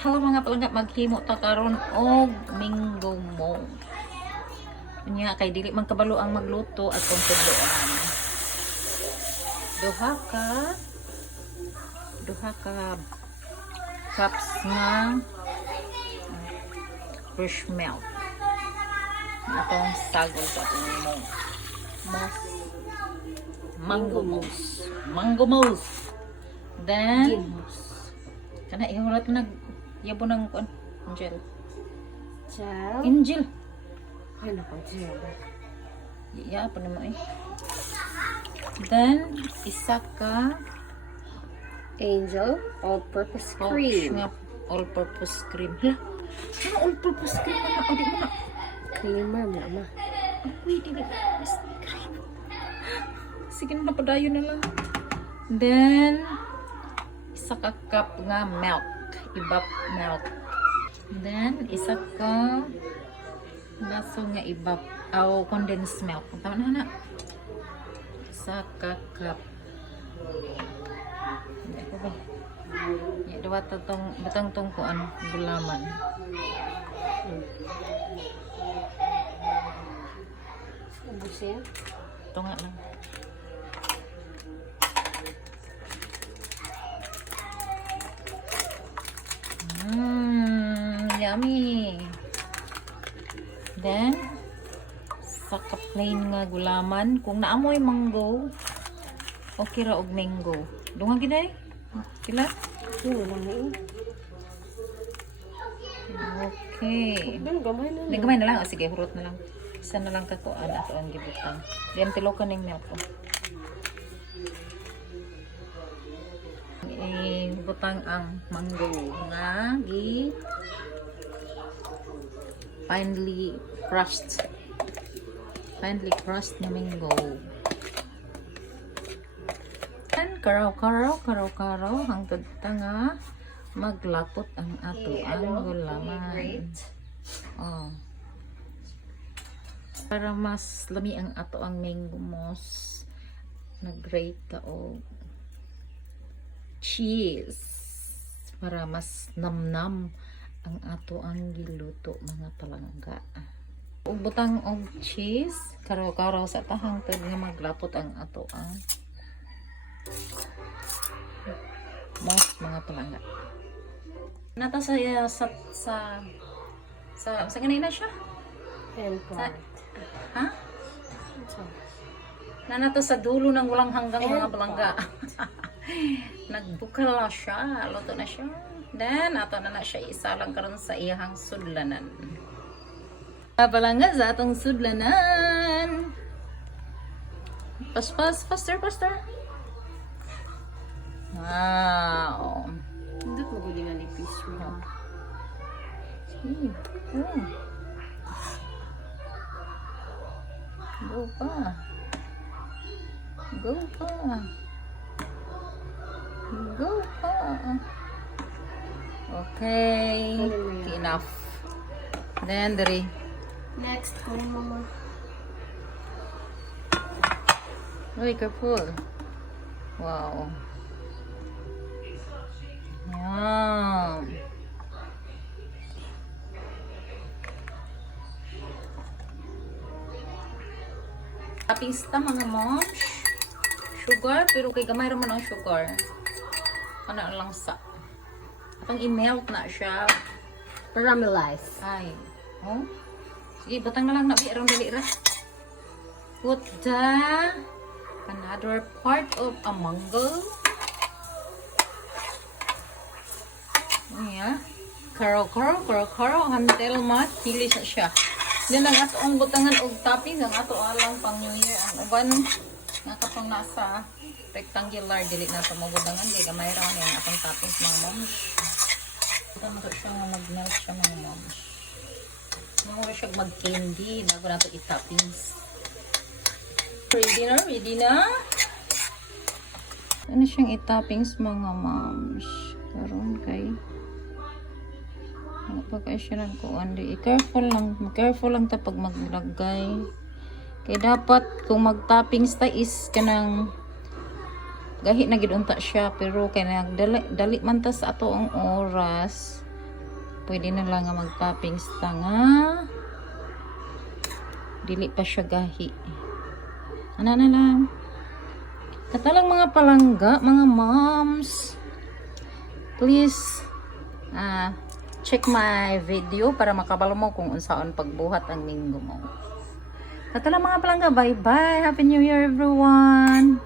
Hello mga palangga, maghimo ta karon og minggo mo. Unya kay dili man kabalo ang magluto at kung tudloan. Duha ka cups nga fresh milk. Atong sagol sa mo. Mango mousse. Then kana ihulat nag yabo ng kuan angel. Gel. Angel. Ay, naku, gel. Ya pa mo eh. Then isa ka Angel all-purpose cream. cream. All-purpose cream. Hala. Ano all-purpose cream na o di mo na? Creamer, mama. Pwede na. Cream. Sige na napadayo na lang. Then isa ka cup nga milk. Ibap milk. Then isa ka baso nga ibap o condensed milk. Tama na. Isa ka cup. Hindi ko ba? Dawa tatong batang tong kuan gulaman. Ubus yan. Ito nga lang. Yummy. Then, sa plain nga gulaman, kung naamoy mango, okay ra og mango. Dunga gid ay? Kila? Yun lang na yun. Okay. Doon, gamay na. Gamay na lang. O, sige, hurot na lang. Isa na lang kakuan ato ang gibutang. Diyan tilokan ning milk ko. Butang ang mango nga finely crushed na mango. And karaw hangtod ta nga maglapot ang ato ang gulaman. Oh. Para mas lami ang ato ang mango mousse, nag-grate ta og cheese para mas namnam ang ato ang giluto mga palangga. Ug butang og cheese, karaw sa tahang tod nga maglapot ang ato ang mousse mga palangga. Nata sa ganina siya? And part. Ha? So, Nanato sa dulo ng walang hanggang mga And palangga. Nagbukal na siya. Luto na siya. Then, ato na siya isa lang karon sa iyang sudlanan. Palangga sa atong sudlanan. Faster. Wow. hindi ko gudi nga nipis mo. Go pa. Okay. Enough. Then, dari. Next, kunin mo mo. Uy, careful. Wow. Yum. Toppings ta mga moms. Sugar, pero kay gamay raman ang sugar. Ano lang sa. Atong i-melt na siya. Caramelize. Ay. Oh. Sige, butang na lang na. Aron dali ra. Put the another part of a mango. Ayan. Karo until makilis na siya. Then ang atong butangan og toppings, ang ato alang pang New Year. Ang uban nga katong nasa rectangular dili na ito mabudangan. Kaya gamay raw yung atong toppings mga moms. Ito na siya nga mag-melt siya mga moms. Mga siya mag-candy bago na ito i-toppings. Ready na? Ano siyang i-toppings mga moms? Karoon kay pagka siya lang kuan di careful lang ta pag maglagay kay dapat kung mag-toppings ta is kanang gahi na gid unta siya pero kay nagdali man ta sa ato ang oras Pwede na lang nga mag-toppings ta nga. Dili pa siya gahi. Ano na lang. Kato lang mga palangga, mga moms. Please, check my video para makabalo mo kung unsaon pagbuhat ang linggo mo. Kato lang mga palangga. Bye-bye. Happy New Year everyone.